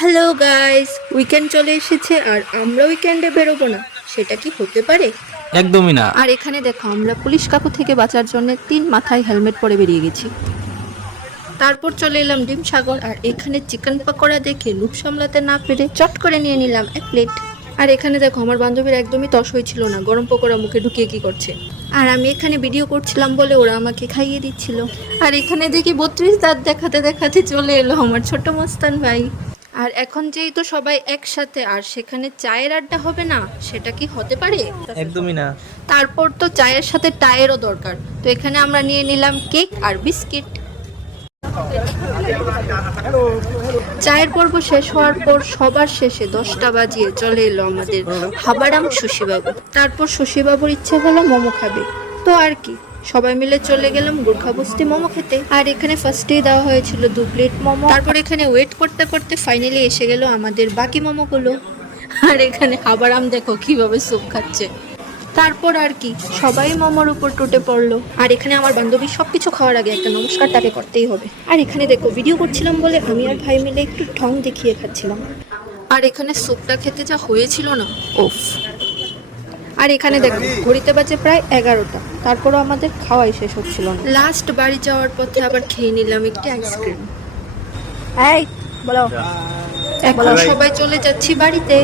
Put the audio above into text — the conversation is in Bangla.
হ্যালো গাইস, উইকেন্ড চলে এসেছে আর আমরা উইকেন্ডে বেরোবো না, সেটা কি হতে পারে? একদমই না। আর এখানে দেখো, আমরা পুলিশ কাকু থেকে বাঁচার জন্য 3 মাথায় হেলমেট পরে বেরিয়ে গেছি। তারপর চলে এলাম ডিম সাগর, আর এখানে চিকেন পকোড়া দেখে লুপ সামলাতে না পেরে চট করে নিয়ে নিলাম 1 প্লেট। আর এখানে দেখো, আমার বান্ধবীর একদমই তস হয়েছিল না গরম পকোড়া মুখে ঢুকিয়ে কি করছে, আর আমি এখানে ভিডিও করছিলাম বলে ওরা আমাকে খাইয়ে দিচ্ছিল। আর এখানে দেখি 32 দাঁত দেখাতে দেখাতে চলে এলো আমার ছোট মস্তান ভাই। আর এখন যেহেতু সবাই একসাথে আর সেখানে চায়ের আড্ডা হবে না, সেটা কি হতে পারে? একদমই না। তারপর তো চায়ের সাথে টায়েরও দরকার, তো এখানে আমরা নিয়ে নিলাম কেক আর বিস্কিট। চায়ের পর্ব শেষ হওয়ার পর সবার শেষে 10টা বাজিয়ে চলে এলো আমাদের হাবারাম শশীবাবু। তারপর শশীবাবুর ইচ্ছে হলো মোমো খাবে, তো আর কি, সবাই মিলে চলে গেলাম গোর্খা বস্তি মোমো খেতে। আর এখানে ফার্স্টেই দেওয়া হয়েছিল 2 প্লেট মোমো। তারপর এখানে ওয়েট করতে করতে ফাইনালি এসে গেল আমাদের বাকি মোমোগুলো। আর এখানে হাবারাম দেখো কিভাবে স্যুপ খাচ্ছে। তারপর আর কি, সবাই মোমোর উপর টুটে পড়লো। আর এখানে আমার বান্ধবী সবকিছু খাওয়ার আগে একটা নমস্কার তাকে করতেই হবে। আর এখানে দেখো, ভিডিও করছিলাম বলে আমি আর ভাই মিলে একটু ঢং দেখিয়ে খাচ্ছিলাম। আর এখানে স্যুপটা খেতে যা হয়েছিল না, ওফ। আর এখানে দেখো, ঘড়িতে বাজে প্রায় 11টা, তারপরও আমাদের খাওয়াই শেষ হচ্ছিল না। লাস্ট বাড়ি যাওয়ার পথে আবার খেয়ে নিলাম একটি আইসক্রিম। এই বলো, এখন সবাই চলে যাচ্ছি বাড়িতে।